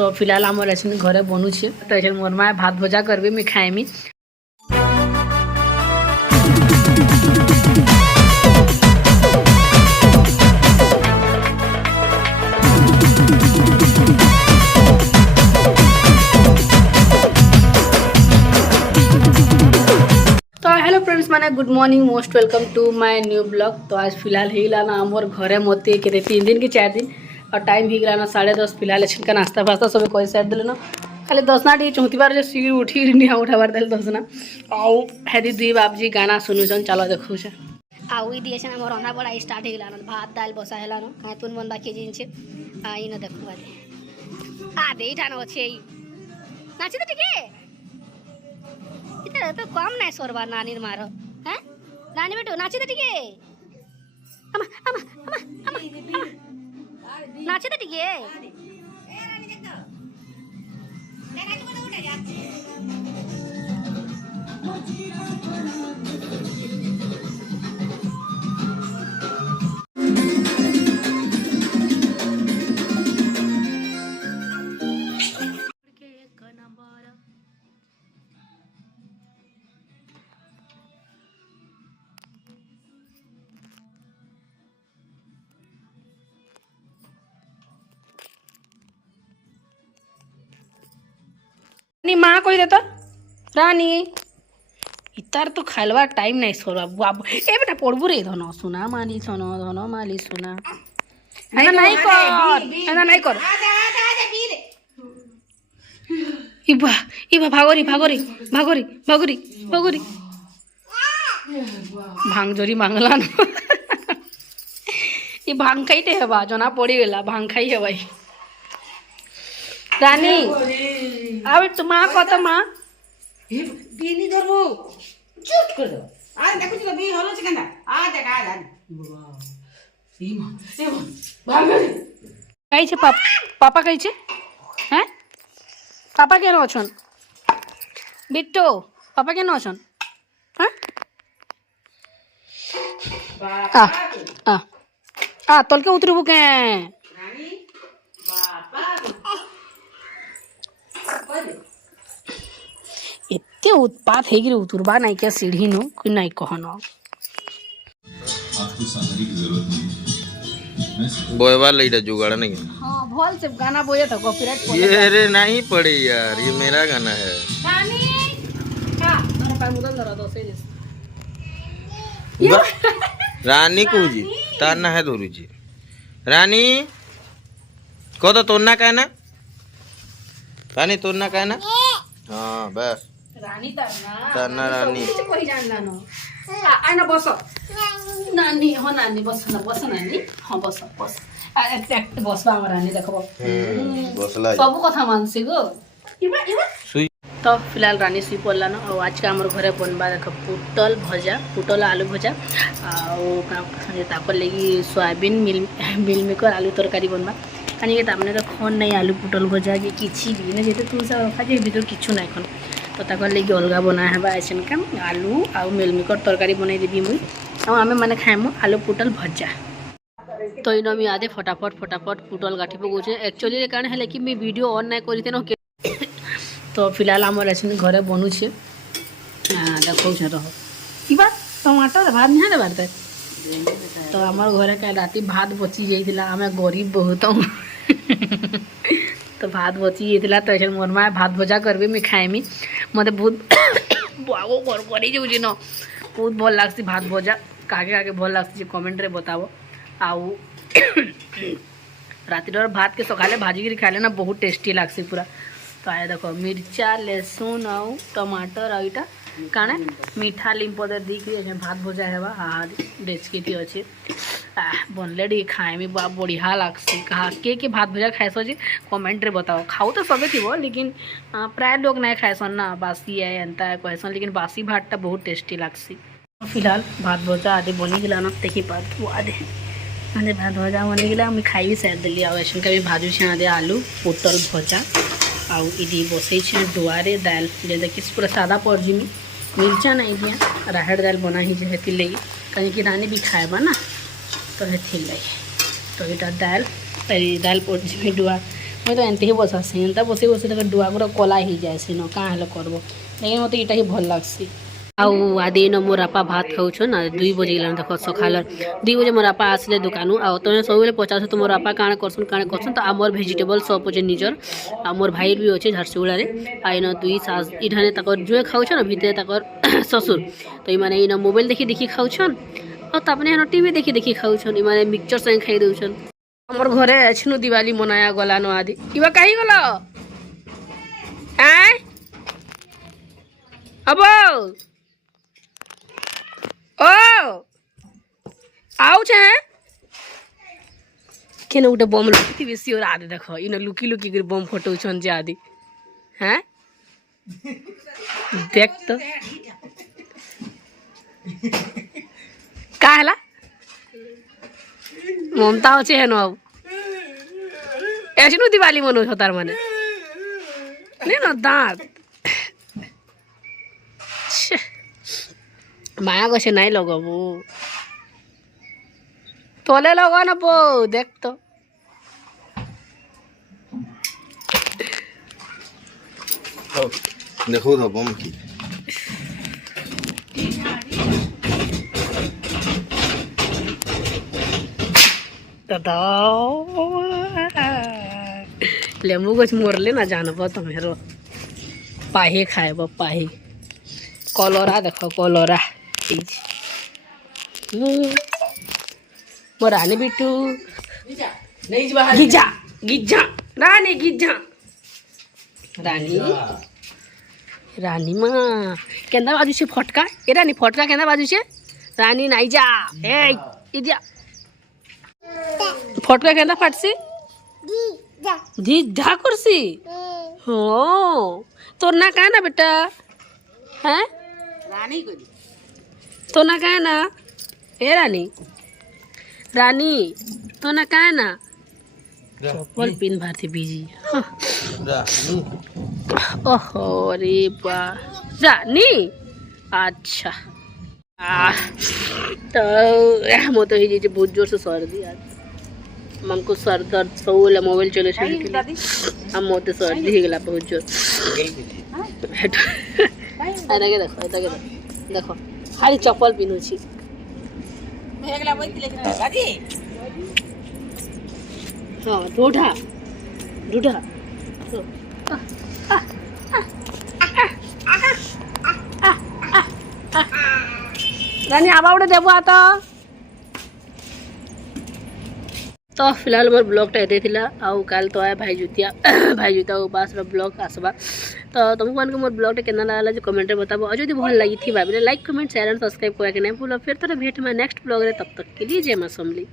तो फिलहाल आम घरे बनूचे तो मोर माए भात भजा करबे मैं खाएमी। माने good morning most welcome to my new blog. तो आज फिलहाल ही लाना आमर घरे मते के 3 दिन की 4 दिन और टाइम ही गलाना 10:30। फिलहाल छिनका नाश्ता फास्ता सब कोई साइड दिले खाली 10 ना टी चौथीबार जो सीढ़ी उठी नहीं उठाबार दिल 10 ना आउ हेदी दुई बाबजी गाना सुनुछन चलो देखु से आउ दिए छन हमर रंधा बड़ा स्टार्ट ही गलाना भात दाल बसा हेला न काय तुन मन बाकी जिन छे आई न देखु वाले आ देई ठानो छे नाची त टिके इतना तो कम नहीं सोरबा नानी मारो हैं नानी बेटू नाची तो ठीक है अमा अमा अमा अमा नाची तो ठीक है माँ कोई देता रानी इतार तो खालवा टाइम नहीं सोरा बाबू ए बेटा पड़बू रे धन सुना माली सुनो धन माली सुना ऐना नहीं कर इबा भागोरी भागोरी भागोरी भागोरी भागोरी भांगजोरी मांगला ये भांग खाईते हेबा जना पड़ी गेला भांग खाई है भाई रानी अब तो माँ कत माँ बीनी धरबो चुप कर दो आ देखो तो बी हलो छ केना आ देख आ जान सीमा भाग कही छे पापा कही छे हैं पापा केन अछन बिट्टो पापा केन अछन हैं आ आ आ तल के उतरबू के रानी पापा एते उत्पात है कि उतरबा नहीं क्या सीढ़ी नो कोई नहीं कहन आपको सामने की जरूरत नहीं बोएवा लेटा जुगाड़ नहीं। हां भोल से गाना बोया था कॉपीराइट ये रे नहीं पड़े यार ये मेरा गाना है रानी हां मेरे पास मुदल धरा दो से रानी को जी ताना है धोरू जी रानी को तो तोड़ना कहना रानी तोड़ना कहना हाँ बस रानी ताना रानी कोई जानला नो आना बस नानी हो नानी बस नानी हाँ बस एक्ट बस रानी देखो बसला सब कथा मानसी गो तो फिलहाल रानी सुई पड़ला न और आज का हमारे घरे बनवा देख पुटल भजा पुटल आलू भजा आपर लगी सोयाबीन मिल मेकर आलू तरकारी बनवा कहीं तामने तो खन नहीं आलू पुटल भजा कि किसी भी ना जेते तुलसा रखा जाए भीतर किच्छू नहीं खन तो ताकर लगी अलग बना है ऐसे का आलू आउ मिल मेकर तरकारी बनई देवी मुई आम मैंने खाएमु आलू पुटल भजा तो इन मी आदे फटाफट पुटल गाठी पकाऊे एक्चुअली कारण है कि मैं वीडियो ऑन नहीं करी न तो फिलहाल आम घरे बनूचे देखो रह टमाटर भात नहीं देवार तो आम घरे क्या राति भात बची जाइला आम गरीब बहुत तो भात बची जाइला तो मोर माए भात भजा करबे मैं खाएमी मत बहुत बागो कर न बहुत भल लगसी भात भजा काके भल लगसी कमेंट रे बताओ आउ राति भात के सकाले भाजी खाले ना बहुत टेस्टी लगसी पूरा तो आया देखो मिर्चा लहसुन आउ टमाटर आईटा काणे मीठा लिंपदे दी भात भजा हेबा आ डेचकी थी अच्छे बनले डी खाएमी बा बढ़िया लगसी कहा के भात भजा खाएस जे कमेंट रे बताओ खाऊ तो सबे थी लेकिन प्राय लोग नहीं खाएसन ना बासी है एंता है कहसन लेकिन बासी भातटा बहुत टेस्टी लगसी फिलहाल भात भजा आदि बनी गला न देखी पात आदे आदे भात भजा बनी गला मुझे खाई साइड दिल्ली आसन का भी भाजू छे आदे आलू पुटल भजा आउ इदी बसई छे दुआरे दाल जे कि पूरा सादा परजिमी मिर्चा नहीं दिया राहड़ दाल बना ही हेती लगी कहीं कि रानी भी खाएबा ना तो हेती लगी तो यहाँ दाल परजिमी डुआ मुझे तो एंती ही बसासी एंता बसी बसी तक डुआगर कला ही जाए न क्या हेल्ले करब लेकिन मत यहाँ ही भल लगसी आउ आदि न मोर आपा भात खाऊन 2 बजे गलान देख सकाल 2 बजे मोर आपा आसले दुकान आ तुम सब पचास तो मोर आपा काण करसन तो आमर भेजिटेबल सप अच्छे निजर आ मोर भाई भी अच्छे झारसुगुड़ा आईन 2 सास इठाने जुए खाऊन भितर ससुर तो इमाने इन मोबाइल देखी देखी खाऊन और टीवी देखी देखी खाऊन इमाने मिक्सचर संगे खाई दौन हमर घरे छिनु दिवाली मनाया गला न आदि इबा कहीं गल अब ओ आउ छे केने उठे बम लुकी बेसी और आदि देख इन लुकी लुकी कर बम फोटो छन जे आदि हैं देख तो का हला ममता अच्छे है अब एसनु दिवाली मनो छ तार माने ने न दांत माया कसे नहीं लगाबू तले लगा ना पो देख तो देखो तो बम की लेम्बू कुछ मोरले ना जानब तुम्हें पाही खाएब पाही कलरा देख कलरा मोर रानी बिट्टू गिजा गिजा रानी गिजा रानी रानी माँ केंदा बाजू से फटका ए रानी फटका केंदा बाजू से रानी नाई जा ए इजा फटका केंदा फाटसी दी जा करसी हो तोर ना का ना बेटा हैं रानी को तो ना का ना ए रानी रानी तो ना का ना चप्पल पिन भारती बीजी ओहो रे बा रानी अच्छा तो मो तो ही बहुत जोर से सर्दी आज हमको सर दर्द सब मोबाइल चले हम मत सर्दी हो गला बहुत जोर देखो देखो खाली चप्पल पिन्हूची हाँ ढूढ़ा ढूढ़ा रानी आबा उड़े देबो आता तो फिलहाल मोर ब्लॉगटा एते थिला आउ काल तो आए भाई जुतिया उपास ब्लॉग आसबा तो तुमको मोर ब्लॉगटा केना लागला जो कमेंट में बताबो और जदि भल लगी थी भाई like comment share and subscribe करके नहीं भूलो फिर तो भेट में नेक्स्ट ब्लॉग रे तब तक के लिए जय मां समली।